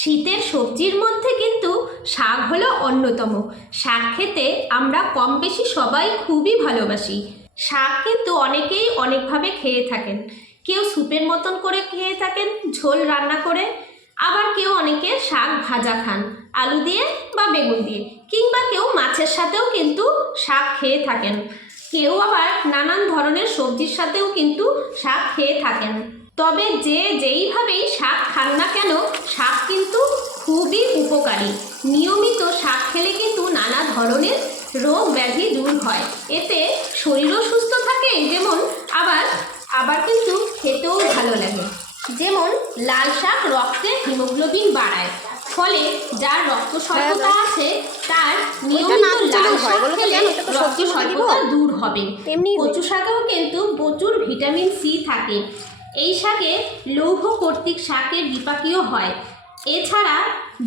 শীতের সবজির মধ্যে কিন্তু শাক হলো অন্যতম। শাক খেতে আমরা কম বেশি সবাই খুবই ভালোবাসি। শাক কিন্তু অনেকেই অনেকভাবে খেয়ে থাকেন। কেউ স্যুপের মতন করে খেয়ে থাকেন, ঝোল রান্না করে, আবার কেউ অনেকে শাক ভাজা খান আলু দিয়ে বা বেগুন দিয়ে, কিংবা কেউ মাছের সাথেও কিন্তু শাক খেয়ে থাকেন। কেউ আবার নানান ধরনের সবজির সাথেও কিন্তু শাক খেয়ে থাকেন। তবে যে যেইভাবেই শাক খান না কেন, শাক কিন্তু খুবই উপকারী। নিয়মিত শাক খেলে কিন্তু নানা ধরনের রোগ ব্যাধি দূর হয়, এতে শরীরও সুস্থ থাকে, যেমন আবার কিন্তু খেতেও ভালো লাগে। যেমন লাল শাক রক্তে হিমোগ্লোবিন বাড়ায়, ফলে যার রক্ত স্বল্পতা আছে তার নিয়মিত লাল শাক খেলে রক্ত স্বল্পতা দূর হবে। কচু শাকেও কিন্তু প্রচুর ভিটামিন সি থাকে। এই শাকে লৌহ কর্তৃক শাকের বিপাকীয় হয়। এছাড়া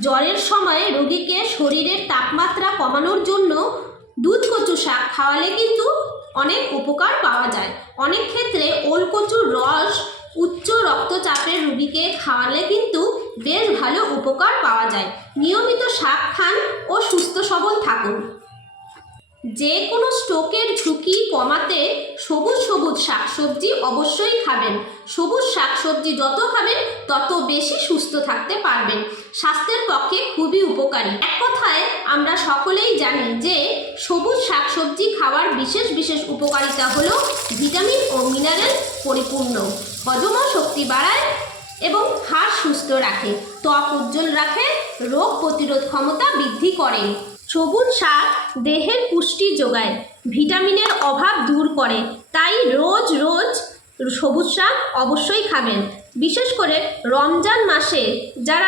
জ্বরের সময় রোগীকে শরীরের তাপমাত্রা কমানোর জন্য দুধ কচু শাক খাওয়ালে কিন্তু অনেক উপকার পাওয়া যায়। অনেক ক্ষেত্রে ওলকচুর রস উচ্চ রক্তচাপের রোগীকে খাওয়ালে কিন্তু বেশ ভালো উপকার পাওয়া যায়। নিয়মিত শাক খান ও সুস্থ সবল থাকুন। যে কোনো স্ট্রোকের ঝুঁকি কমাতে সবুজ সবুজ শাকসবজি অবশ্যই খাবেন। সবুজ শাকসবজি যত খাবেন তত বেশি সুস্থ থাকতে পারবেন। স্বাস্থ্যের পক্ষে খুবই উপকারী। এক কথায় আমরা সকলেই জানি যে সবুজ শাকসবজি খাওয়ার বিশেষ বিশেষ উপকারিতা হলো ভিটামিন ও মিনারেল পরিপূর্ণ, হজমা শক্তি বাড়ায় এবং হাড় সুস্থ রাখে, ত্বক উজ্জ্বল রাখে, রোগ প্রতিরোধ ক্ষমতা বৃদ্ধি করে। সবুজ শাক দেহের পুষ্টি যোগায়, ভিটামিনের অভাব দূর করে। তাই রোজ রোজ সবুজ শাক অবশ্যই খাবেন। বিশেষ করে রমজান মাসে যারা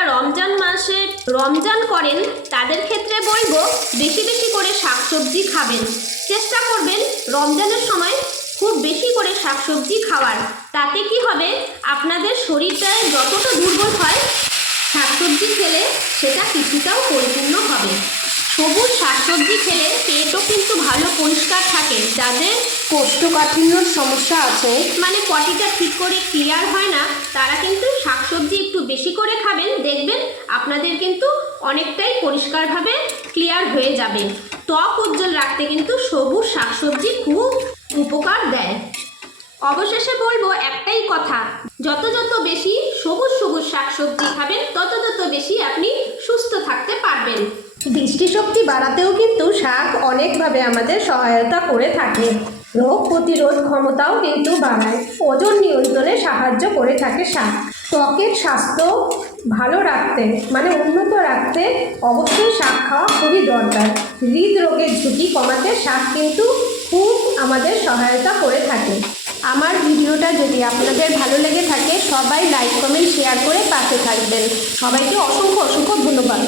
রমজান করেন তাদের ক্ষেত্রে বলবো বেশি বেশি করে শাকসবজি খাবেন। চেষ্টা করবেন রমজানের সময় খুব বেশি করে শাকসবজি খাওয়ার। তাতে কি হবে, আপনাদের শরীরটা যতটা দুর্বল হয় শাকসবজি খেলে সেটা কিছুটাও পরিপূর্ণ হবে। সবুজ শাকসবজি খেলে পেটও কিন্তু ভালো পরিষ্কার থাকে। যাদের কোষ্ঠকাঠিন্যর সমস্যা আছে, মানে পটিটা ঠিক করে ক্লিয়ার হয় না, তারা কিন্তু শাকসবজি একটু বেশি করে খাবেন, দেখবেন আপনাদের কিন্তু অনেকটাই পরিষ্কারভাবে ক্লিয়ার হয়ে যাবে। ত্বক উজ্জ্বল রাখতে কিন্তু সবুজ শাকসবজি খুব উপকার দেয়। অবশেষে বলবো একটাই কথা, যত বেশি সবুজ শাকসবজি খাবেন তত বেশি আপনি সুস্থ থাকতে পারবেন। দৃষ্টিশক্তি বাড়াতেও কিন্তু শাক অনেকভাবে আমাদের সহায়তা করে থাকে। রোগ প্রতিরোধ ক্ষমতাও কিন্তু বাড়ায়, ওজন নিয়ন্ত্রণে সাহায্য করে থাকে শাক। ত্বকের স্বাস্থ্য ভালো রাখতে, মানে উন্নত রাখতে অবশ্যই শাক খাওয়া খুবই দরকার। হৃদরোগের ঝুঁকি কমাতে শাক কিন্তু খুব আমাদের সহায়তা করে থাকে। আমার ভিডিওটা যদি আপনাদের ভালো লেগে থাকে সবাই লাইক কমেন্ট শেয়ার করে পাশে থাকবেন। সবাইকে অসংখ্য ধন্যবাদ।